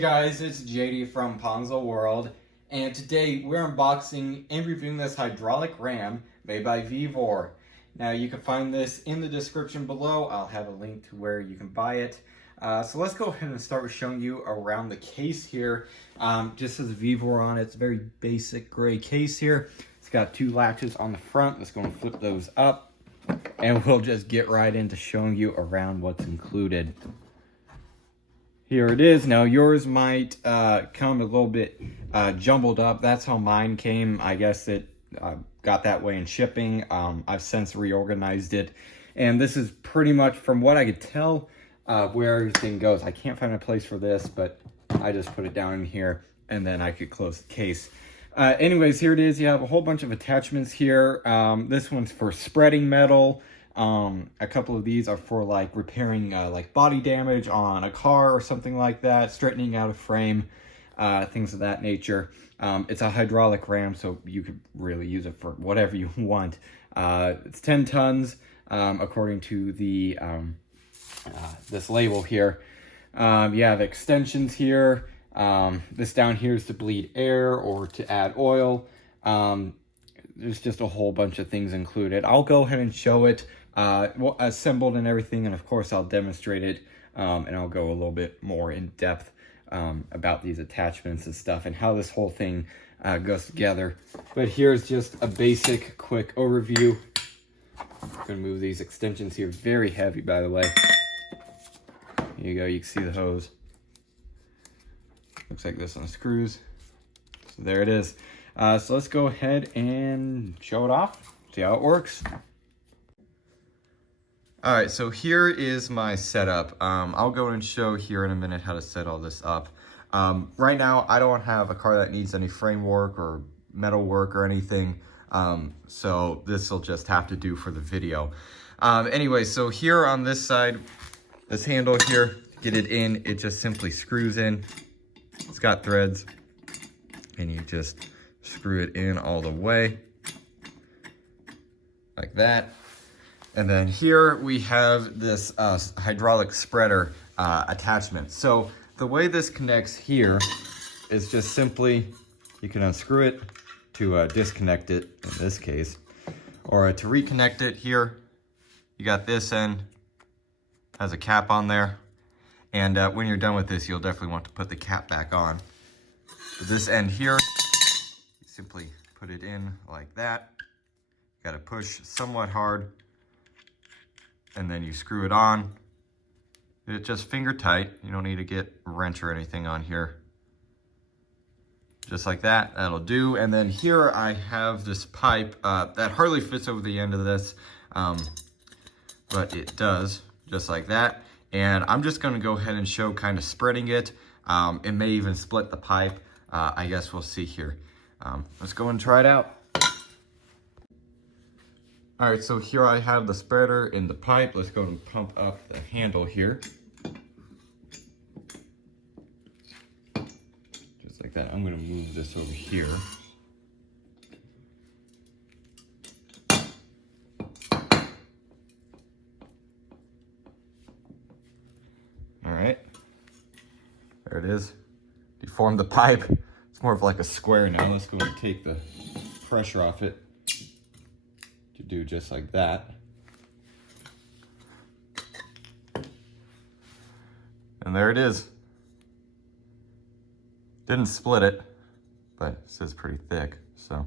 Hey guys, it's JD from Ponzo World, and today we're unboxing and reviewing this hydraulic ram made by Vevor. Now you can find this in the description below. I'll have a link to where you can buy it. So let's go ahead and start with showing you around the case here. Just says Vevor on it. It's a very basic gray case here. It's got two latches on the front. Let's go and flip those up, and we'll just get right into showing you around what's included. Here it is. Now yours might come a little bit jumbled up. That's how mine came. I guess it got that way in shipping. I've since reorganized it. And this is pretty much, from what I could tell, where everything goes. I can't find a place for this, but I just put it down in here and then I could close the case. Anyways, here it is. You have a whole bunch of attachments here. This one's for spreading metal. A couple of these are for like repairing like body damage on a car or something like that, straightening out a frame, things of that nature. It's a hydraulic ram, so you could really use it for whatever you want. It's 10 tons, according to the this label here. You have extensions here. This down here is to bleed air or to add oil. There's just a whole bunch of things included. I'll go ahead and show it assembled and everything, and of course I'll demonstrate it, and I'll go a little bit more in depth about these attachments and stuff and how this whole thing goes together. But here's just a basic quick overview. I'm gonna move these extensions here. Very heavy, by the way. Here you go. You can see the hose. Looks like this unscrews. So there it is. So let's go ahead and show it off, see how it works. All right, so here is my setup. I'll go and show here in a minute how to set all this up. Right now, I don't have a car that needs any framework or metal work or anything, so this will just have to do for the video. Anyway, so here on this side, this handle here, get it in, it just simply screws in. It's got threads, and you just screw it in all the way, like that. And then here we have this hydraulic spreader attachment. So the way this connects here is just simply, you can unscrew it to disconnect it in this case, or to reconnect it here. You got this end, has a cap on there. And when you're done with this, you'll definitely want to put the cap back on. So this end here, you simply put it in like that. You gotta push somewhat hard, and then you screw it on. It's just finger tight. You don't need to get a wrench or anything on here. Just like that, that'll do. And then here I have this pipe that hardly fits over the end of this, but it does, just like that. And I'm just gonna go ahead and show kind of spreading it. It may even split the pipe. I guess we'll see here. Let's go and try it out. All right, so here I have the spreader in the pipe. Let's go and pump up the handle here. Just like that. I'm gonna move this over here. All right, there it is. Deformed the pipe. It's more of like a square now. Let's go and take the pressure off it. Do just like that. And there it is. Didn't split it, but it says pretty thick, so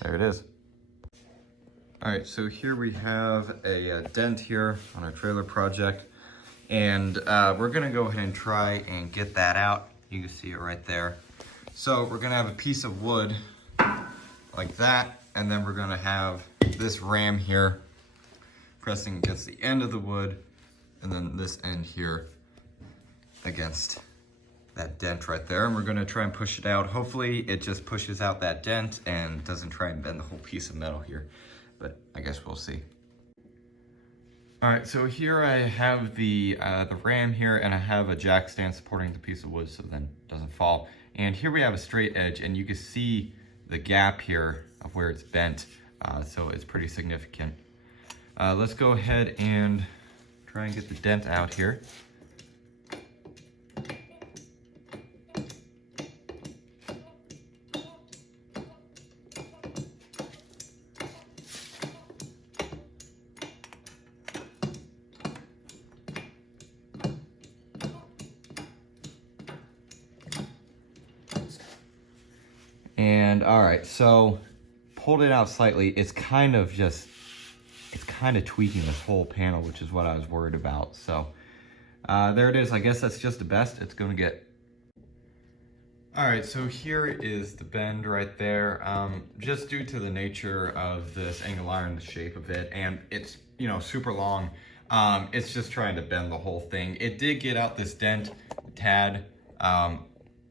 there it is. All right, so here we have a dent here on our trailer project, and we're gonna go ahead and try and get that out. You can see it right there. So we're gonna have a piece of wood like that, and then we're gonna have this ram here pressing against the end of the wood, and then this end here against that dent right there. And we're gonna try and push it out. Hopefully it just pushes out that dent and doesn't try and bend the whole piece of metal here, but I guess we'll see. All right, so here I have the ram here, and I have a jack stand supporting the piece of wood so then it doesn't fall. And here we have a straight edge, and you can see the gap here of where it's bent, so it's pretty significant. Let's go ahead and try and get the dent out here. And all right, so pulled it out slightly. It's kind of tweaking this whole panel, which is what I was worried about. So there it is. I guess that's just the best it's going to get. All right, so here is the bend right there. Just due to the nature of this angle iron, the shape of it, and it's, you know, super long, it's just trying to bend the whole thing. It did get out this dent a tad.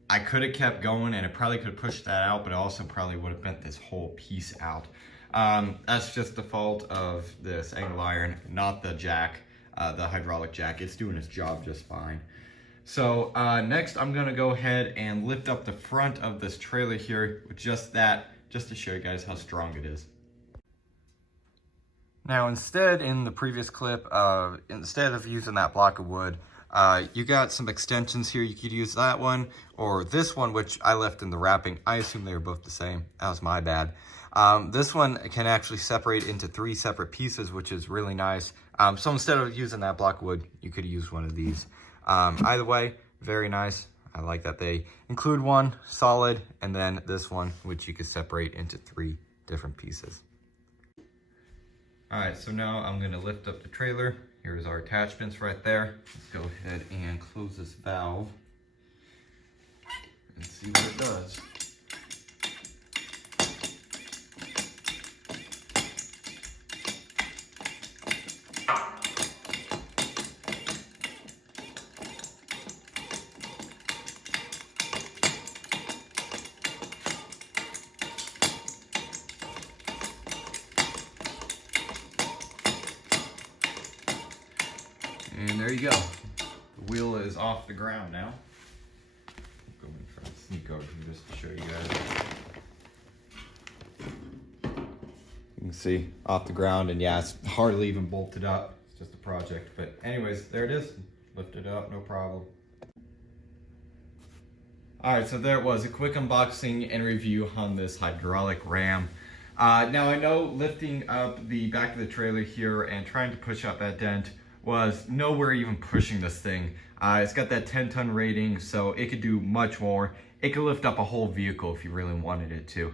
I could have kept going and it probably could have pushed that out, but it also probably would have bent this whole piece out. That's just the fault of this angle iron, not the jack, the hydraulic jack. It's doing its job just fine. So next I'm gonna go ahead and lift up the front of this trailer here with just that, just to show you guys how strong it is. Now instead, in the previous clip, instead of using that block of wood, you got some extensions here. You could use that one or this one, which I left in the wrapping. I assume they were both the same. That was my bad. This one can actually separate into 3 separate pieces, which is really nice. So instead of using that block of wood, you could use one of these. Either way, very nice. I like that they include one solid and then this one, which you could separate into 3 different pieces. All right, so now I'm gonna lift up the trailer. Here's our attachments right there. Let's go ahead and close this valve and see what it does. And there you go. The wheel is off the ground now. Go and try to sneak over here just to show you guys. You can see off the ground, and yeah, it's hardly even bolted up. It's just a project. But anyways, there it is. Lift it up, no problem. All right, so there it was, a quick unboxing and review on this hydraulic ram. Now I know lifting up the back of the trailer here and trying to push out that dent was nowhere even pushing this thing. It's got that 10-ton rating, so it could do much more. It could lift up a whole vehicle if you really wanted it to.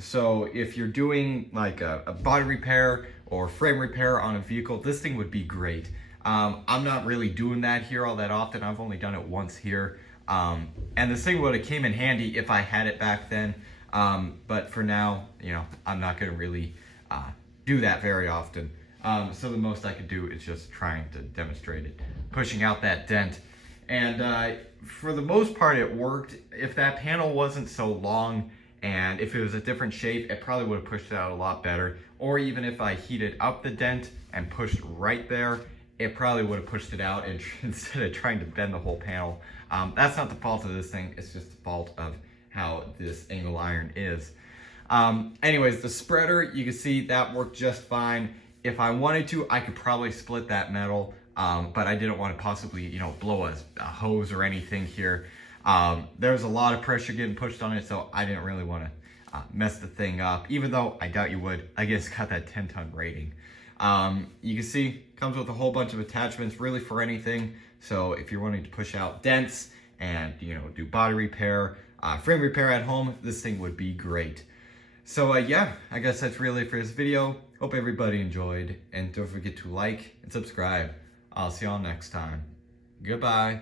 So if you're doing like a body repair or frame repair on a vehicle, this thing would be great. I'm not really doing that here all that often. I've only done it once here. And this thing would have came in handy if I had it back then. But for now, you know, I'm not gonna really do that very often. So the most I could do is just trying to demonstrate it, pushing out that dent. And for the most part, it worked. If that panel wasn't so long and if it was a different shape, it probably would have pushed it out a lot better. Or even if I heated up the dent and pushed right there, it probably would have pushed it out and instead of trying to bend the whole panel. That's not the fault of this thing, it's just the fault of how this angle iron is. Anyways, the spreader, you can see that worked just fine. If I wanted to, I could probably split that metal, but I didn't want to possibly, you know, blow a hose or anything here. There was a lot of pressure getting pushed on it, so I didn't really want to mess the thing up, even though I doubt you would. I guess it's got that 10-ton rating. You can see, comes with a whole bunch of attachments, really for anything. So if you're wanting to push out dents and, you know, do body repair, frame repair at home, this thing would be great. So yeah, I guess that's really it for this video. Hope everybody enjoyed, and don't forget to like and subscribe. I'll see y'all next time. Goodbye.